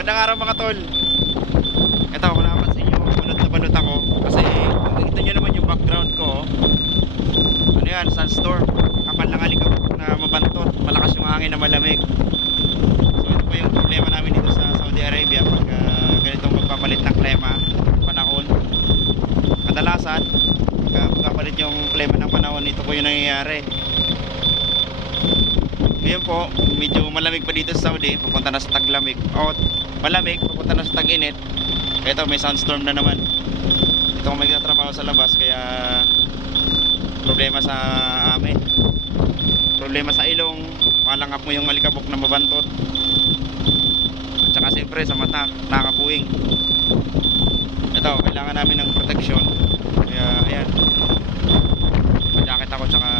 Magandang araw mga tol. Ito, kung napansin nyo, balot na balot ako. Kasi, nakikita nyo naman yung background ko. Ano yan, sandstorm. Kapal ng alikabok na mabantot. Malakas yung hangin na malamig. So, ito po yung problema namin dito sa Saudi Arabia pag ganitong magpapalit ng klima, panahon. Kadalasan, pag magpapalit yung klima ng panahon, ito po yung nangyayari. Ngayon po, medyo malamig pa dito sa Saudi, pupunta na sa taglamig. O, malamig, pupunta na sa tag-init. Ito, may sandstorm na naman. Ito kung magtatrabaho sa labas, kaya problema sa amin. Problema sa ilong, malangap mo yung alikabok na mabantot. At saka siyempre sa mata, nakapuwing. Ito, kailangan namin ng protection. Kaya, ayan. Pa-jacket ako, tsaka